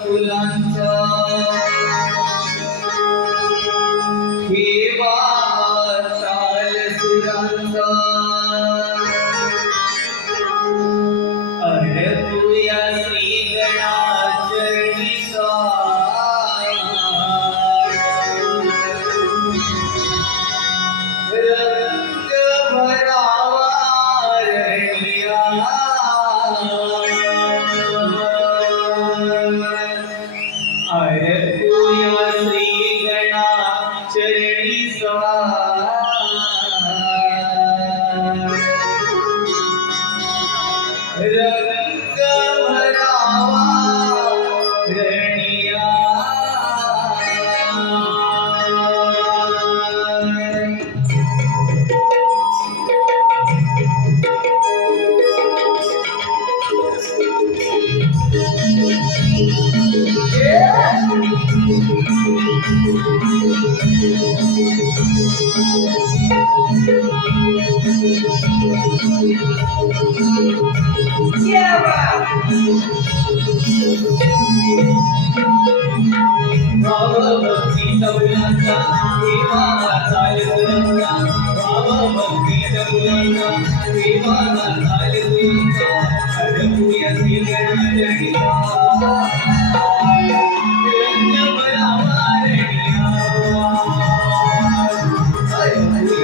फुलांचा ठेवा चाल सुरांचा अर्पूया श्री गणाचरणीचा रंग भरावा रहिया अर्पूया श्री गणाचरणीचा रंग भरावा रहिया भक्तीचा मुलांचा देवाला चाल सुरांचा भक्तीचा मुलांचा देवाला चाल सुरांचा अर्पूया श्री गणाचरणीचा रंग भरावा रहिया अर्पूया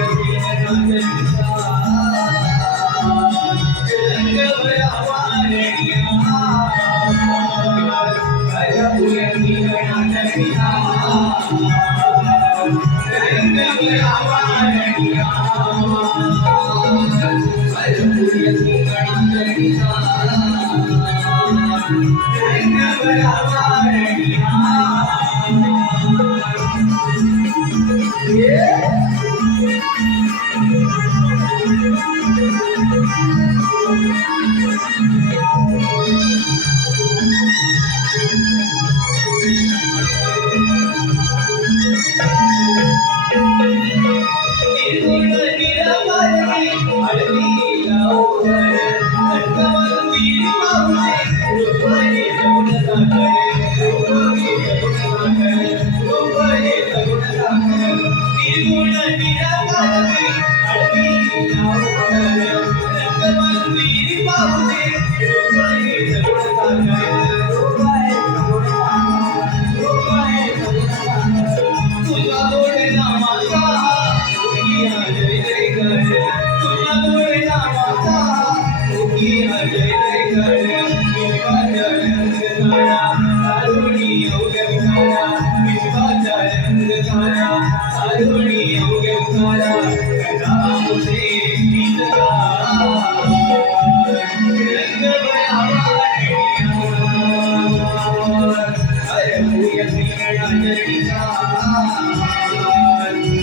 श्री गणाचरणीचा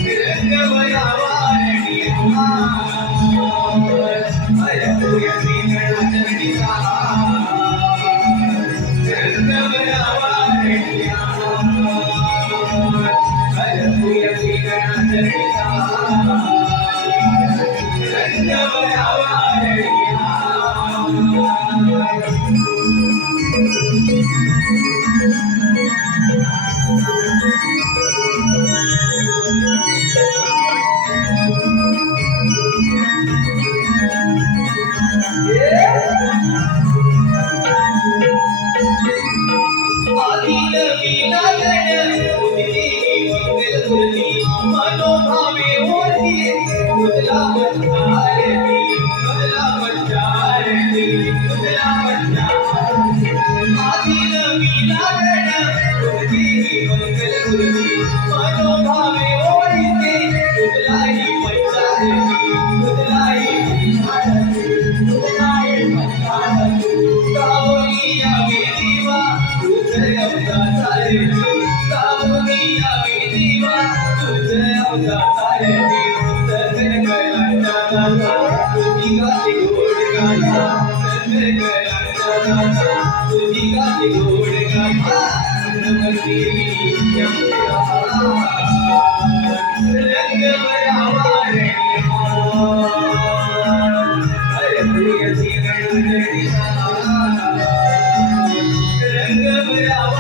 रंग भरावा रहिया अर्पूया श्री गणाचरणीचा रंग भरावा रहिया अर्पूया श्री गणाचरणीचा रंग भरावा रहिया मनोभावे होती तुझला बंधारती तुझला बंधारती तुझला बंधारती आदिल मिलागण तुझी मंगल गुरुजी मनोभावे होती तुझलाई बंधारती तुझलाई बंधारती तुझलाई बंधारती कावलिया देवा तुझला बंधारती कावलिया देवा तुझला बंधारती सगन गलांचा गाता तुझी गाती गोड गाता सगन गलांचा गाता तुझी गाती गोड गाता नमस्ते रंग भरावा रहिया अर्पूया श्री गणाचरणीचा रंग भरावा